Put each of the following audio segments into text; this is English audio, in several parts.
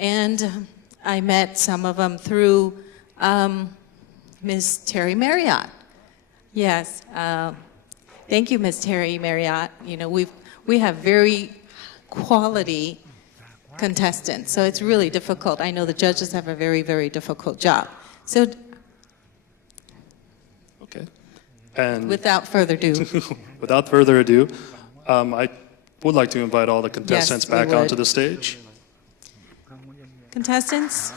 And I met some of them through Ms. Terry Marriott. Yes, thank you, Ms. Terry Marriott. You know, we have very quality contestants, so it's really difficult. I know the judges have a very, very difficult job. So, okay. And without further ado. Without further ado, I would like to invite all the contestants Yes, we back would. onto the stage. Contestants?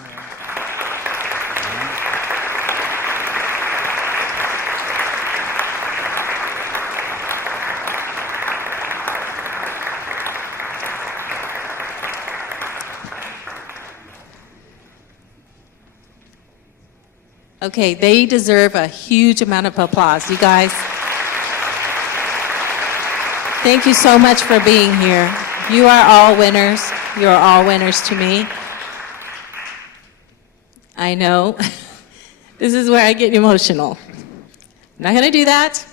Okay, they deserve a huge amount of applause. You guys, thank you so much for being here. You are all winners. You are all winners to me. I know. This is where I get emotional. I'm not going to do that.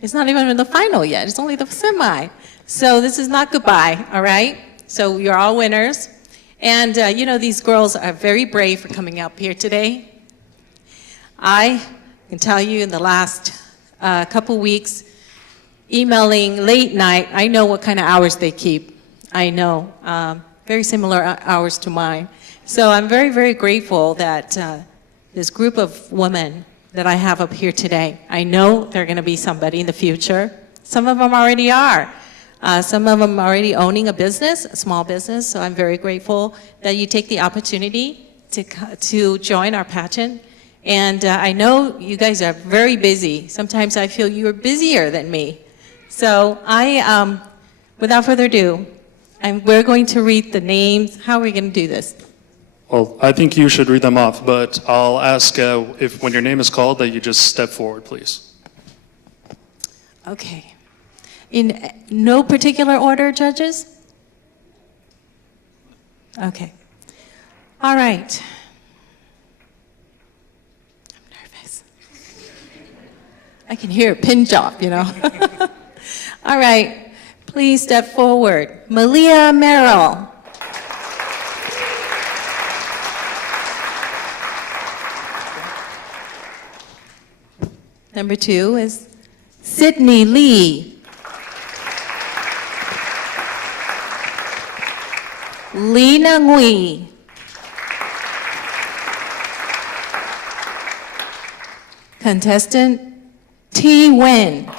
It's not even the final yet. It's only the semi. So this is not goodbye, all right? So you're all winners. And, you know, these girls are very brave for coming up here today. I can tell you in the last couple weeks, emailing late night, I know what kind of hours they keep. I know, very similar hours to mine. So I'm very, very grateful that this group of women that I have up here today, I know they're going to be somebody in the future. Some of them already are. Some of them already owning a business, a small business. So I'm very grateful that you take the opportunity to join our pageant. And I know you guys are very busy. Sometimes I feel you are busier than me. So without further ado, we're going to read the names. How are we going to do this? Well, I think you should read them off, but I'll ask if when your name is called that you just step forward, please. Okay. In no particular order, judges? Okay. All right. I can hear a pin drop, you know. All right, please step forward. Malia Merrill. Number 2 is Sydney Lee. Lena Ngui. Contestant T. Wen.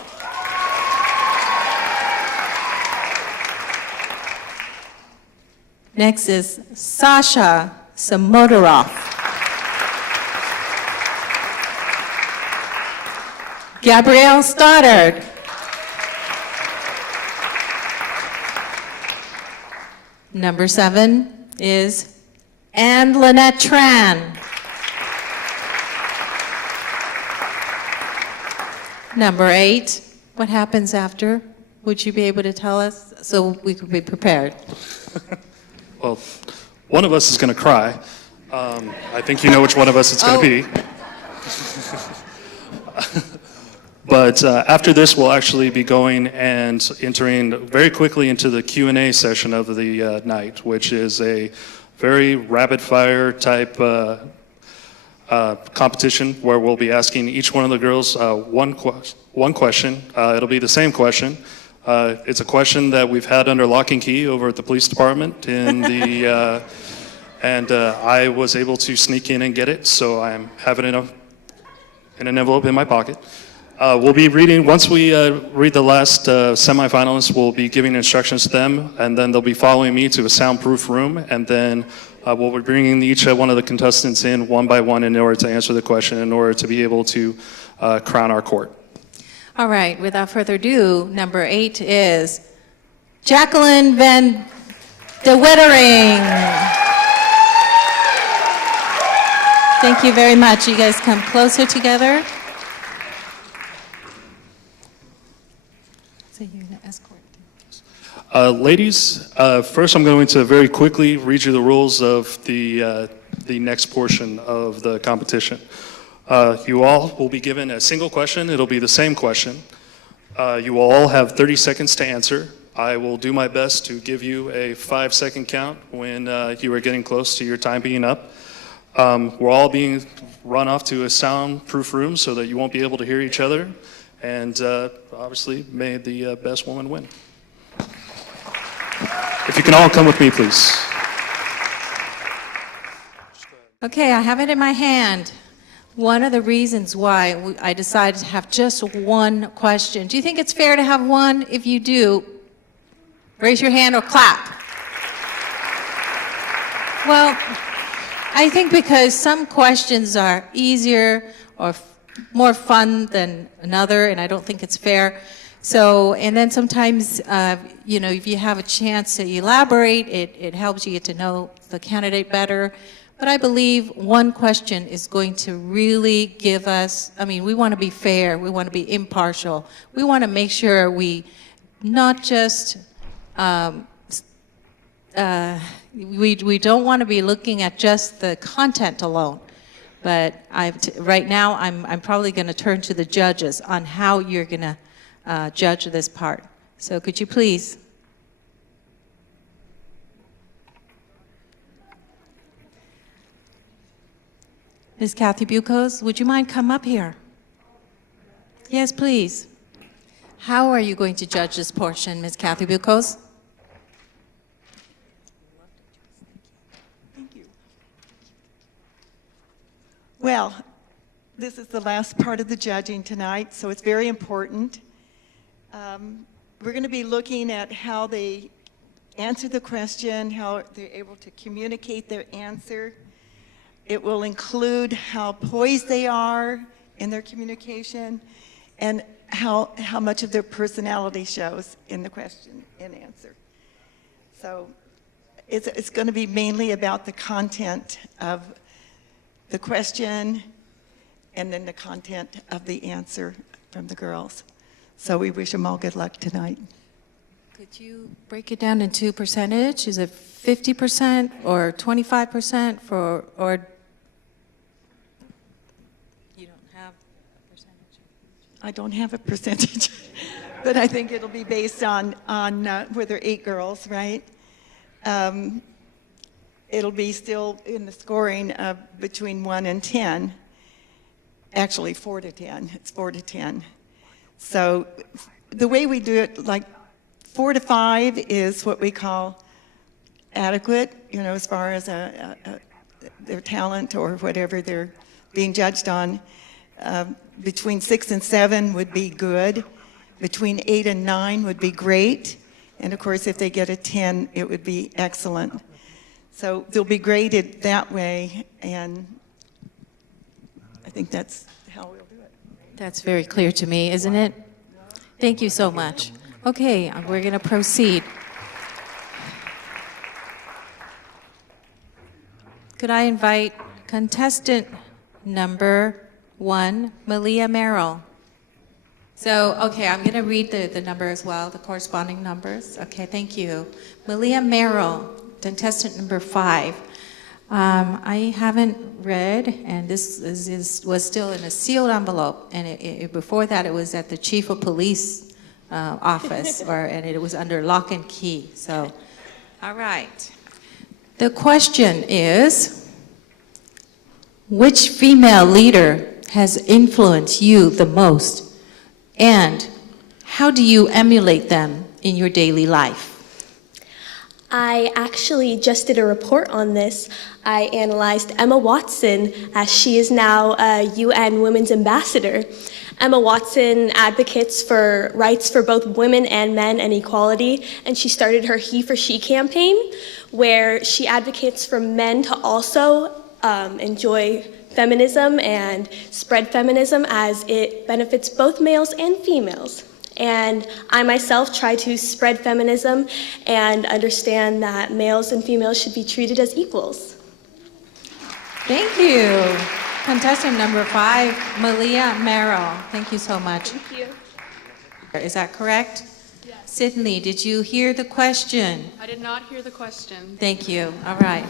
Next is Sasha Samodorov. Gabrielle Stoddard. Number 7 is Anne Lynette Tran. Number 8, what happens after? Would you be able to tell us so we could be prepared? Well, one of us is going to cry. I think you know which one of us it's going to be. But after this, we'll actually be going and entering very quickly into the Q&A session of the night, which is a very rapid-fire type competition where we'll be asking each one of the girls one question. It'll be the same question. It's a question that we've had under lock and key over at the police department in the, and I was able to sneak in and get it, so I'm having it in an envelope in my pocket. We'll be reading, once we read the last semifinalists, we'll be giving instructions to them, and then they'll be following me to a soundproof room, and then we'll be bringing each one of the contestants in one by one in order to answer the question, in order to be able to crown our court. All right, without further ado, number 8 is Jacqueline Van de Wettering. Thank you very much. You guys come closer together. So you're going to escort them. Ladies, first I'm going to very quickly read you the rules of the next portion of the competition. You all will be given a single question. It'll be the same question. You will all have 30 seconds to answer. I will do my best to give you a 5-second count when you are getting close to your time being up. We're all being run off to a soundproof room so that you won't be able to hear each other. And obviously, may the best woman win. If you can all come with me, please. Okay, I have it in my hand. One of the reasons why I decided to have just one question. Do you think it's fair to have one? If you do, raise your hand or clap. Well, I think because some questions are easier or more fun than another, and I don't think it's fair. So, and then sometimes, if you have a chance to elaborate, it helps you get to know the candidate better. But I believe one question is going to really give us, we want to be fair, we want to be impartial. We want to make sure we not just, we don't want to be looking at just the content alone. But right now, I'm probably going to turn to the judges on how you're going to judge this part. So could you please? Ms. Kathy Bucos, would you mind come up here? Yes, please. How are you going to judge this portion, Ms. Kathy Bucos? Thank you. Well, this is the last part of the judging tonight, so it's very important. We're going to be looking at how they answer the question, how they're able to communicate their answer. It will include how poised they are in their communication and how much of their personality shows in the question and answer. So it's going to be mainly about the content of the question and then the content of the answer from the girls. So we wish them all good luck tonight. Could you break it down into percentage? Is it 50% or 25% or you don't have a percentage? I don't have a percentage, but I think it'll be based on where there are 8 girls, right? It'll be still in the scoring of between 1 and 10. Actually, 4 to 10. It's 4 to 10. So the way we do it, like 4 to 5 is what we call adequate, as far as their talent or whatever they're being judged on. Between 6 and 7 would be good. Between 8 and 9 would be great. And of course, if they get a 10, it would be excellent. So they'll be graded that way, and I think that's how we'll do it. That's very clear to me, isn't it? Thank you so much. Okay, we're going to proceed. Could I invite contestant number 1, Malia Merrill? So, okay, I'm going to read the number as well, the corresponding numbers. Okay, thank you. Malia Merrill, contestant number 5. I haven't read, and this was still in a sealed envelope, and before that it was at the chief of police office, and it was under lock and key. So, all right. The question is, which female leader has influenced you the most, and how do you emulate them in your daily life? I actually just did a report on this. I analyzed Emma Watson, as she is now a UN Women's Ambassador. Emma Watson advocates for rights for both women and men and equality, and she started her He for She campaign, where she advocates for men to also enjoy feminism and spread feminism, as it benefits both males and females. And I myself try to spread feminism and understand that males and females should be treated as equals. Thank you. Contestant number 5, Malia Merrill. Thank you so much. Thank you. Is that correct? Yes. Sydney, did you hear the question? I did not hear the question. Thank you. All right.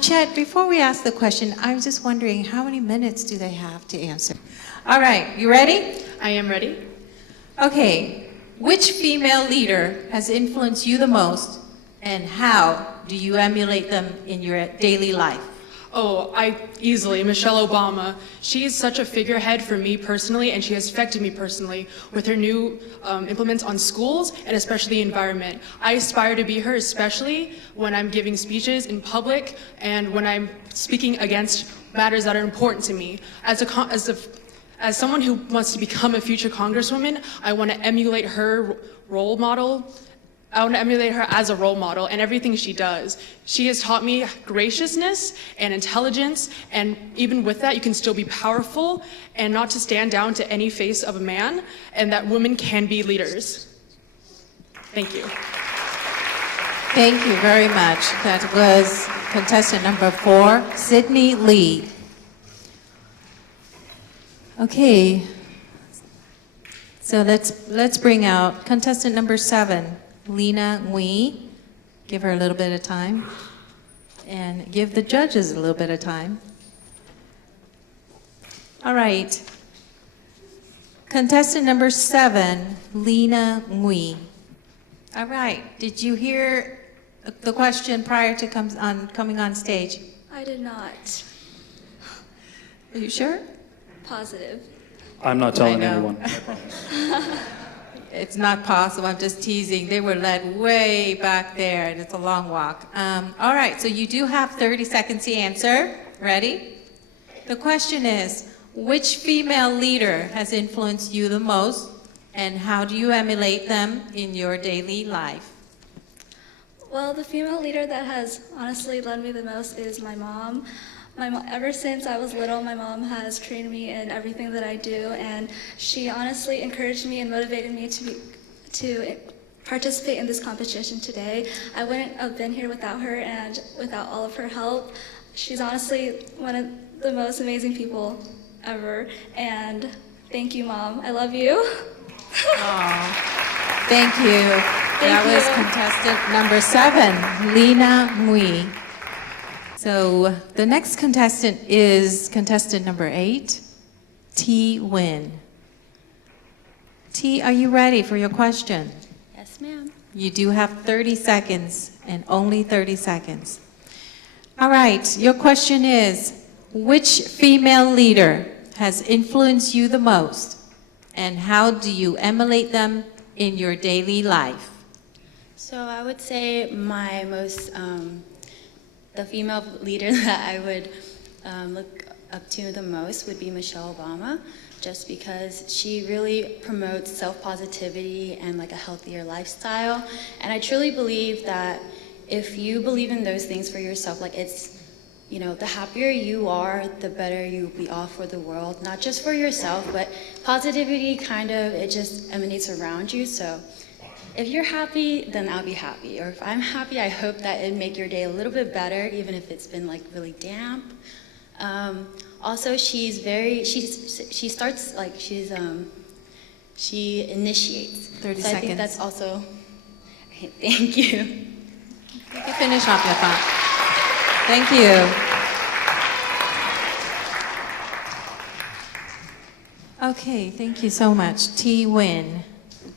Chet, before we ask the question, I was just wondering how many minutes do they have to answer? All right, you ready? I am ready. Okay, which female leader has influenced you the most, and how do you emulate them in your daily life? Oh, Michelle Obama. She is such a figurehead for me personally, and she has affected me personally with her new implements on schools and especially the environment. I aspire to be her, especially when I'm giving speeches in public and when I'm speaking against matters that are important to me. As someone who wants to become a future congresswoman, I want to emulate her role model. I want to emulate her as a role model and everything she does. She has taught me graciousness and intelligence, and even with that, you can still be powerful and not to stand down to any face of a man, and that women can be leaders. Thank you. Thank you very much. That was contestant number 4, Sydney Lee. Okay, so let's bring out contestant number 7, Lena Ngui. Give her a little bit of time, and give the judges a little bit of time. All right. Contestant number 7, Lena Ngui. All right. Did you hear the question prior to coming on stage? I did not. Are you sure? Positive. I'm not I telling know. anyone, I promise. It's not possible. I'm just teasing. They were led way back there, and it's a long walk. All right, so you do have 30 seconds to answer. Ready? The question is, which female leader has influenced you the most, and how do you emulate them in your daily life? Well, the female leader that has honestly led me the most is my mom. Ever since I was little, my mom has trained me in everything that I do, and she honestly encouraged me and motivated me to participate in this competition today. I wouldn't have been here without her and without all of her help. She's honestly one of the most amazing people ever, and thank you, Mom. I love you. Aw, thank you. That Thank was you. contestant number 7, Lena Ngui. So the next contestant is contestant number 8, T. Win. T, are you ready for your question? Yes, ma'am. You do have 30 seconds, and only 30 seconds. All right, your question is, which female leader has influenced you the most, and how do you emulate them in your daily life? So I would say my most, the female leader that I would look up to the most would be Michelle Obama, just because she really promotes self-positivity and like a healthier lifestyle. And I truly believe that if you believe in those things for yourself, like it's, you know, the happier you are, the better you'll be off for the world, not just for yourself, but positivity kind of, it just emanates around you. So if you're happy, then I'll be happy. Or if I'm happy, I hope that it'd make your day a little bit better, even if it's been like really damp. Also, she's very, she starts like, she initiates. 30 so I think seconds. that's also, thank you. You can finish off your thought. Thank you. Okay, thank you so much, T. Win.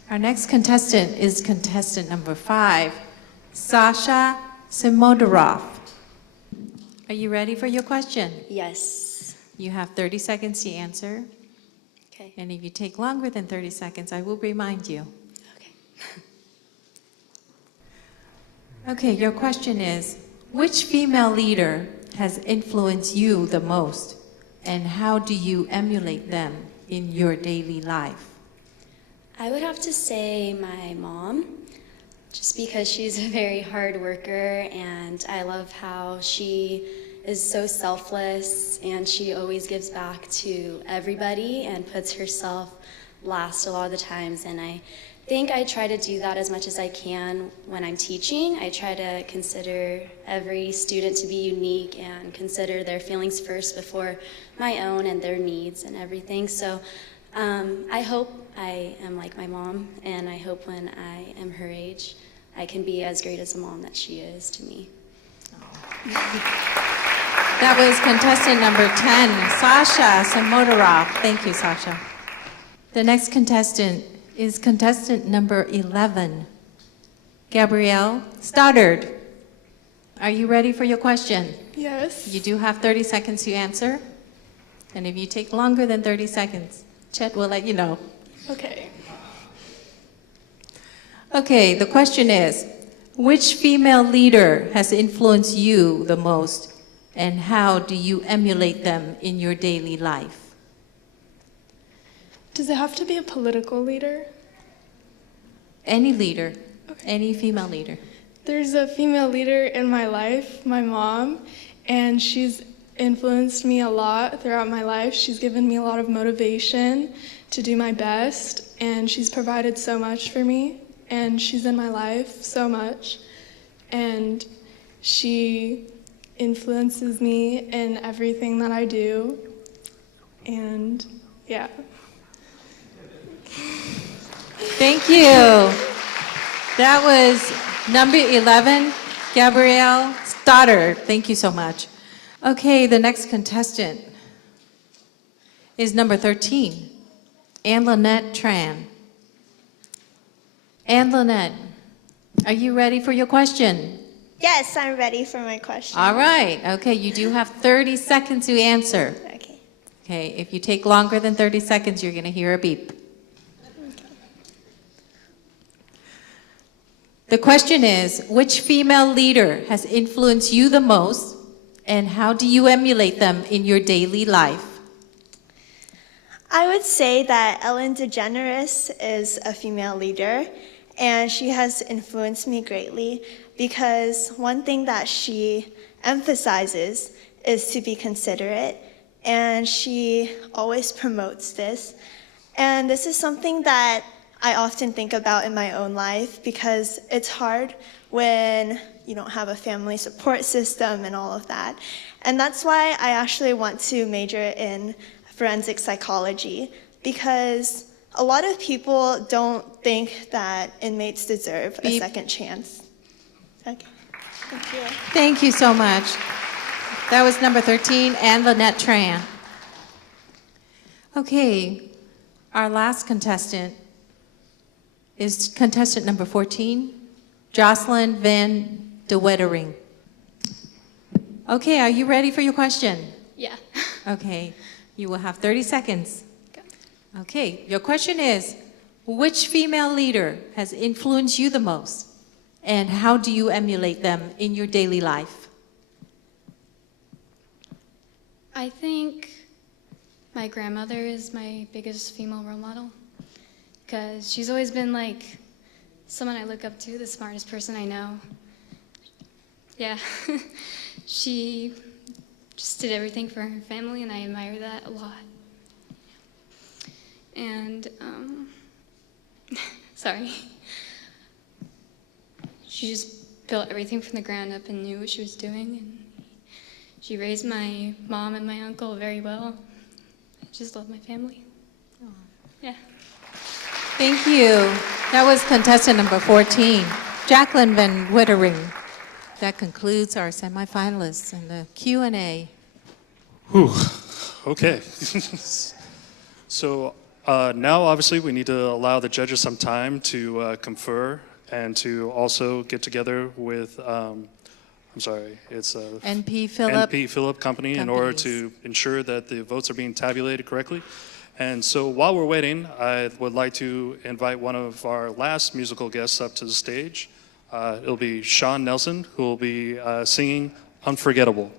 Our next contestant is contestant number 5, Sasha Simodorov. Are you ready for your question? Yes. You have 30 seconds to answer, Okay. and if you take longer than 30 seconds, I will remind you. Okay. Okay, your question is, which female leader has influenced you the most, and how do you emulate them in your daily life? I would have to say my mom, just because she's a very hard worker, and I love how she is so selfless, and she always gives back to everybody and puts herself last a lot of the times. And I think I try to do that as much as I can when I'm teaching. I try to consider every student to be unique and consider their feelings first before my own and their needs and everything. So I hope I am like my mom, and I hope when I am her age, I can be as great as a mom that she is to me. That was contestant number 10, Sasha Samodorov. Thank you, Sasha. The next contestant is contestant number 11, Gabrielle Stoddard. Are you ready for your question? Yes. You do have 30 seconds to answer. And if you take longer than 30 seconds, Chet will let you know. Okay. Okay, the question is, which female leader has influenced you the most, and how do you emulate them in your daily life? Does it have to be a political leader? Any leader, any female leader. There's a female leader in my life, my mom, and she's influenced me a lot throughout my life. She's given me a lot of motivation to do my best, and she's provided so much for me, and she's in my life so much, and she influences me in everything that I do, and yeah. Thank you. That was number 11, Gabrielle Stoddard. Thank you so much. Okay, the next contestant is number 13, Anne Lynette Tran. Anne Lynette, are you ready for your question? Yes, I'm ready for my question. All right. Okay, you do have 30 seconds to answer. Okay. Okay, if you take longer than 30 seconds, you're going to hear a beep. The question is, which female leader has influenced you the most, and how do you emulate them in your daily life? I would say that Ellen DeGeneres is a female leader, and she has influenced me greatly because one thing that she emphasizes is to be considerate, and she always promotes this. And this is something that I often think about in my own life because it's hard when you don't have a family support system and all of that. And that's why I actually want to major in forensic psychology, because a lot of people don't think that inmates deserve a second chance. Okay, thank you. Thank you so much. That was number 13, Anne Lynette Tran. Okay, our last contestant is contestant number 14, Jocelyn Van de Wettering. Okay, are you ready for your question? Yeah. Okay, you will have 30 seconds. Okay, your question is, which female leader has influenced you the most, and how do you emulate them in your daily life? I think my grandmother is my biggest female role model because she's always been like someone I look up to, the smartest person I know. Yeah, she just did everything for her family, and I admire that a lot. And, sorry. She just built everything from the ground up and knew what she was doing, and she raised my mom and my uncle very well. I just love my family. Yeah. Thank you. That was contestant number 14, Jacqueline Van Wettering. That concludes our semifinalists and the Q&A. Whew. Okay. So now, obviously, we need to allow the judges some time to confer and to also get together with, I'm sorry, it's NP Phillip Company in order to ensure that the votes are being tabulated correctly. And so while we're waiting, I would like to invite one of our last musical guests up to the stage. It'll be Sean Nelson, who will be singing Unforgettable.